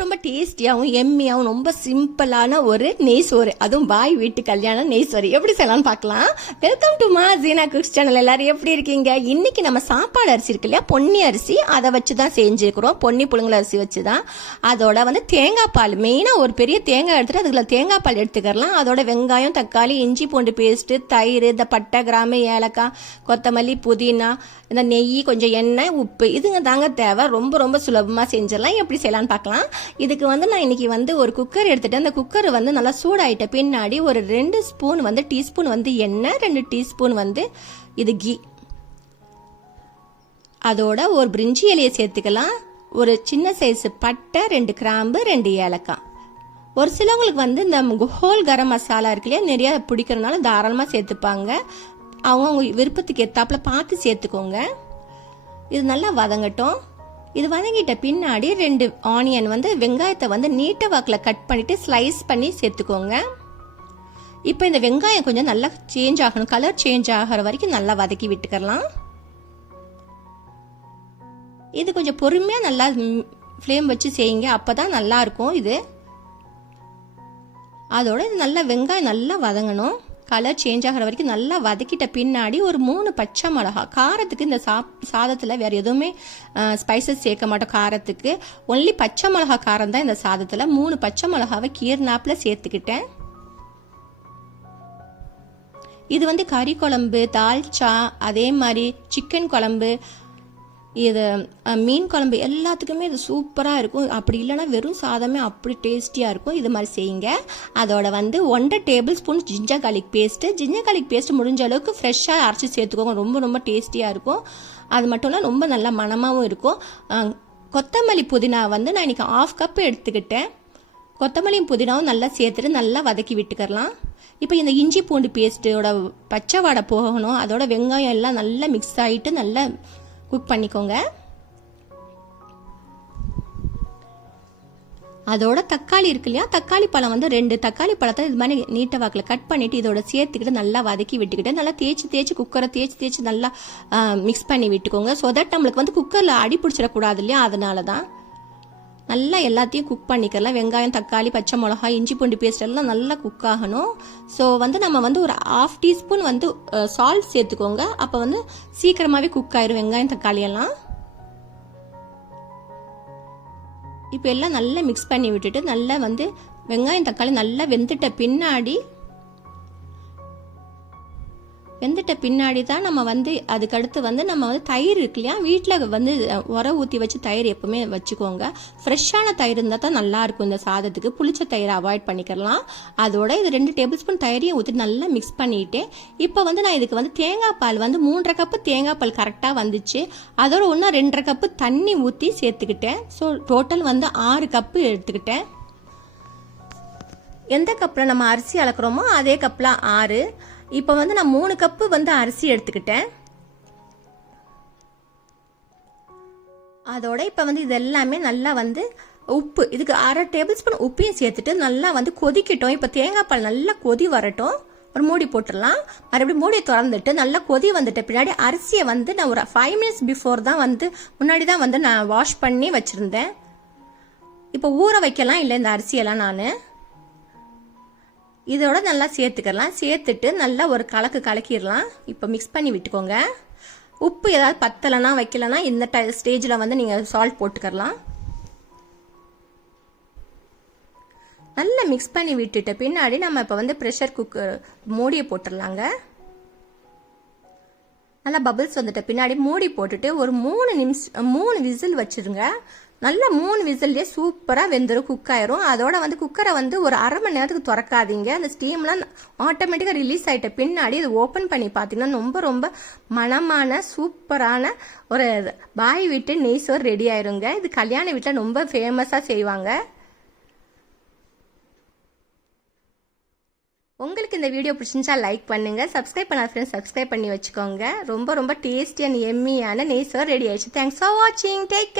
ரொம்ப டேஸ்டியாகவும் எம்மியாகவும் ரொம்ப சிம்பிளான ஒரு நெய் சோறு அதுவும் பாய் வீட்டு கல்யாணம் நெய் சோறு எப்படி செய்யலாம்னு பார்க்கலாம். வெல்கம் டு மா ஜீனா குக்ஸ் சேனல் எல்லாரும் எப்படி இருக்கீங்க? இன்னைக்கு நம்ம சாப்பாடு அரிசி இருக்கு இல்லையா? பொன்னி அரிசி. அதை வச்சு தான் செஞ்சுருக்கிறோம். பொன்னி புழுங்கல் அரிசி வச்சு தான் அதோட வந்து தேங்காய் பால். மெயினாக ஒரு பெரிய தேங்காய் எடுத்துகிட்டு அதுக்குள்ள தேங்காய் பால் எடுத்துக்கலாம் அதோட வெங்காயம் தக்காளி இஞ்சி பூண்டு பேஸ்ட்டு தயிர் இந்த பட்டை கிராம்பு ஏலக்காய் கொத்தமல்லி புதினா இந்த நெய் கொஞ்சம் எண்ணெய் உப்பு. இதுங்க தாங்க தேவை. ரொம்ப ரொம்ப சுலபமாக செஞ்சிடலாம். எப்படி செய்யலாம்னு பார்க்கலாம். இதுக்கு வந்து நான் இன்னைக்கு வந்து ஒரு குக்கர் எடுத்துட்டு அந்த குக்கர் வந்து நல்லா சூடாயிட்ட பின்னாடி ஒரு ரெண்டு ஸ்பூன் வந்து டீஸ்பூன் வந்து எண்ணெய் ரெண்டு டீஸ்பூன் வந்து இது கீ. அதோட ஒரு பிரிஞ்சி இலையை சேர்த்துக்கலாம். ஒரு சின்ன சைஸ் பட்டை ரெண்டு கிராம்பு ரெண்டு ஏலக்காய். ஒரு சிலவங்களுக்கு வந்து இந்த ஹோல் கரம் மசாலா இருக்கு இல்லையா நிறைய பிடிக்கிறதுனால தாராளமாக சேர்த்துப்பாங்க. அவங்கவுங்க விருப்பத்துக்கு ஏற்றாப்புல பார்த்து சேர்த்துக்கோங்க. இது நல்லா வதங்கட்டும். இது வதங்கிட்ட பின்னாடி ரெண்டு ஆனியன் வந்து வெங்காயத்தை வந்து நீட்ட வாக்கில் கட் பண்ணிட்டு ஸ்லைஸ் பண்ணி சேர்த்துக்கோங்க. இப்போ இந்த வெங்காயம் கொஞ்சம் நல்லா சேஞ்ச் ஆகணும். கலர் சேஞ்ச் ஆகிற வரைக்கும் நல்லா வதக்கி விட்டுக்கலாம். இது கொஞ்சம் பொறுமையாக நல்லா ஃப்ளேம் வச்சு செய்யுங்க. அப்போ தான் நல்லாயிருக்கும் இது. அதோட இது நல்லா வெங்காயம் நல்லா வதங்கணும். கலர் சேஞ்ச் ஆகிற வரைக்கும் நல்லா வதக்கிட்ட பின்னாடி ஒரு மூணு பச்சை மிளகா. காரத்துக்கு இந்த சா சாதத்தில் வேறு எதுவுமே ஸ்பைசஸ் சேர்க்க மாட்டோம் காரத்துக்கு. ஒன்லி பச்சை மிளகா காரம் தான் இந்த சாதத்தில். மூணு பச்சை மிளகாவை கீர்னாப்பில் சேர்த்துக்கிட்டேன். இது வந்து கறி குழம்பு தால்ச்சா அதே மாதிரி சிக்கன் குழம்பு இது மீன் குழம்பு எல்லாத்துக்குமே இது சூப்பராக இருக்கும். அப்படி இல்லைன்னா வெறும் சாதமே அப்படி டேஸ்டியாக இருக்கும். இது மாதிரி செய்யுங்க. அதோட வந்து ஒன்றரை tablespoon ginger garlic paste ginger garlic paste முடிஞ்ச அளவுக்கு ஃப்ரெஷ்ஷாக அரைச்சி சேர்த்துக்கோங்க. ரொம்ப ரொம்ப டேஸ்டியாக இருக்கும். அது மட்டும் இல்லை ரொம்ப நல்லா மணமாகவும் இருக்கும். கொத்தமல்லி புதினா வந்து நான் இன்னைக்கு ஆஃப் கப் எடுத்துக்கிட்டேன். கொத்தமல்லியும் புதினாவும் நல்லா சேர்த்துட்டு நல்லா வதக்கி விட்டுக்கறலாம். இப்போ இந்த இஞ்சி பூண்டு பேஸ்ட்டோட பச்சை வாடை போகணும். அதோட வெங்காயம் எல்லாம் நல்லா மிக்ஸ் ஆகிட்டு நல்லா குக் பண்ணிக்கோங்க. அதோட தக்காளி இருக்கு இல்லையா? தக்காளி பழம் வந்து ரெண்டு. தக்காளி பழத்தை இது மாதிரி நீட்ட வாக்கில் கட் பண்ணிவிட்டு இதோட சேர்த்துக்கிட்டு நல்லா வதக்கி விட்டுக்கிட்டு நல்லா தேய்ச்சி தேய்ச்சி குக்கரை தேய்ச்சி தேய்ச்சி நல்லா மிக்ஸ் பண்ணி விட்டுக்கோங்க. ஸோ தட் நம்மளுக்கு வந்து குக்கரில் அடி பிடிச்சிடக்கூடாது இல்லையா? அதனால தான் நல்லா எல்லாத்தையும் குக் பண்ணிக்கலாம். வெங்காயம் தக்காளி பச்சை மிளகாய் இஞ்சி பூண்டு பேஸ்ட் எல்லாம் நல்லா குக் ஆகணும். ஸோ வந்து நம்ம வந்து ஒரு ஆஃப் டீஸ்பூன் வந்து சால்ட் சேர்த்துக்கோங்க. அப்போ வந்து சீக்கிரமாகவே குக் ஆயிரும் வெங்காயம் தக்காளி எல்லாம். இப்போ எல்லாம் நல்லா மிக்ஸ் பண்ணி விட்டுட்டு நல்லா வந்து வெங்காயம் தக்காளி நல்லா வெந்துட்ட பின்னாடி வெந்துட்ட பின்னாடி தான் நம்ம வந்து அதுக்கடுத்து வந்து நம்ம வந்து தயிர் இருக்கு இல்லையா? வீட்டில் வந்து உர ஊற்றி வச்சு தயிர் எப்பவுமே வச்சுக்கோங்க. ஃப்ரெஷ்ஷான தயிர் இருந்தால் தான் நல்லா இருக்கும் இந்த சாதத்துக்கு. புளிச்ச தயிரை அவாய்ட் பண்ணிக்கலாம். அதோட இது ரெண்டு டேபிள் ஸ்பூன் தயிரையும் ஊற்றி நல்லா மிக்ஸ் பண்ணிட்டு இப்போ வந்து நான் இதுக்கு வந்து தேங்காய் பால் வந்து மூன்றரை கப்பு தேங்காய் பால் கரெக்டாக வந்துச்சு. அதோட ஒன்றா ரெண்டரை கப்பு தண்ணி ஊற்றி சேர்த்துக்கிட்டேன். ஸோ டோட்டல் வந்து ஆறு கப்பு எடுத்துக்கிட்டேன். எந்த கப்பில் நம்ம அரிசி அளக்குறோமோ அதே கப்பில் ஆறு. இப்போ வந்து நான் மூணு கப்பு வந்து அரிசி எடுத்துக்கிட்டேன். அதோட இப்போ வந்து இது எல்லாமே நல்லா வந்து உப்பு இதுக்கு அரை டேபிள் ஸ்பூன் உப்பையும் சேர்த்துட்டு நல்லா வந்து கொதிக்கட்டும். இப்போ தேங்காய் பால் நல்லா கொதி வரட்டும். ஒரு மூடி போட்டுடலாம். மறுபடியும் மூடியை திறந்துட்டு நல்லா கொதி வந்துட்ட பின்னாடி அரிசியை வந்து நான் ஒரு ஃபைவ் மினிட்ஸ் பிஃபோர் தான் வந்து முன்னாடி தான் வந்து நான் வாஷ் பண்ணி வச்சுருந்தேன். இப்போ ஊற வைக்கலாம் இல்லை இந்த அரிசியெல்லாம் நான்? இதோட நல்லா சேர்த்துக்கலாம். சேர்த்துட்டு நல்லா ஒரு கலக்கு கலக்கிடலாம். இப்போ மிக்ஸ் பண்ணி விட்டுக்கோங்க. உப்பு ஏதாவது பத்தலைனா வைக்கலனா இந்த டை ஸ்டேஜில் வந்து நீங்கள் சால்ட் போட்டுக்கலாம் நல்லா மிக்ஸ் பண்ணி விட்டுட்ட பின்னாடி நம்ம இப்போ வந்து ப்ரெஷர் குக்கர் மூடியை போட்டுடலாங்க. நல்லா பபிள்ஸ் வந்துட்ட பின்னாடி மூடி போட்டுட்டு ஒரு மூணு நிமிஷம் மூணு விசில் வச்சிருங்க. நல்லா மூணு விசில்லே சூப்பராக வெந்துடும் குக் ஆயிரும். அதோட வந்து குக்கரை வந்து ஒரு அரை மணி நேரத்துக்கு திறக்காதீங்க. அந்த ஸ்டீம்லாம் ஆட்டோமேட்டிக்காக ரிலீஸ் ஆகிட்ட பின்னாடி இது ஓப்பன் பண்ணி பார்த்தீங்கன்னா ரொம்ப ரொம்ப மனமான சூப்பரான ஒரு பாய் வீட்டு நெய் சோறு ரெடி ஆயிருங்க. இது கல்யாண வீட்டில் ரொம்ப ஃபேமஸாக செய்வாங்க. உங்களுக்கு இந்த வீடியோ பிடிச்சிருந்தா லைக் பண்ணுங்க. சப்ஸ்கிரைப் பண்ணாத ஃப்ரெண்ட்ஸ் சப்ஸ்கிரைப் பண்ணி வச்சுக்கோங்க. ரொம்ப ரொம்ப டேஸ்டி அண்ட் எம்மியான நெய் சோறு ரெடி ஆயிடுச்சு. தேங்க்ஸ் ஃபார் வாட்சிங் டேக் கேர்